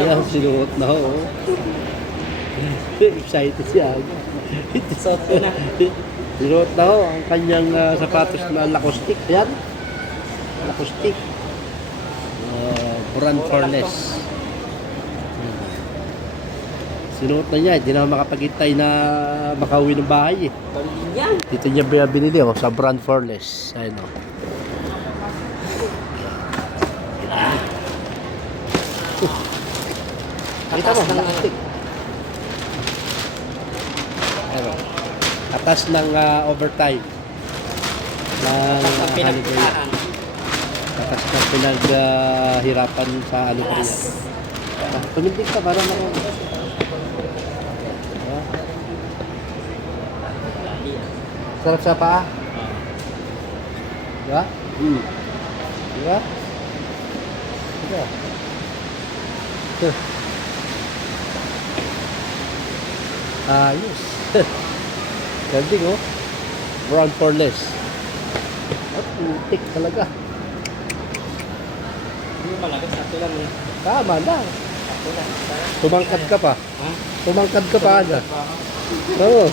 Ayan, sinuot na ho. Excited siya. Suot ko na. Sinuot na ho ang kanyang sapatos na Lacoste. Ayan. Lacoste. Brand Furnace. Sinuot na niya. Hindi na makapagintay na makauwi ng bahay eh. Pamilya. Dito niya binili sa Brand Furnace. Ayun o. Kita mo, plastic. Ayun. Atas ng overtime. Ng Ang pinagputaan. atas ng pinaghirapan sa ano pa rin. Tumindig ka para mo. Sarap sa paa. Diba? Diba? Diba? Ayos. Ganding oh. Brown Furnace. At putik talaga. Hindi malagas. Ako lang eh. Tama lang. Ako lang. Tumangkad ka pa. Ha? Tumangkad ka pa agad. Oo.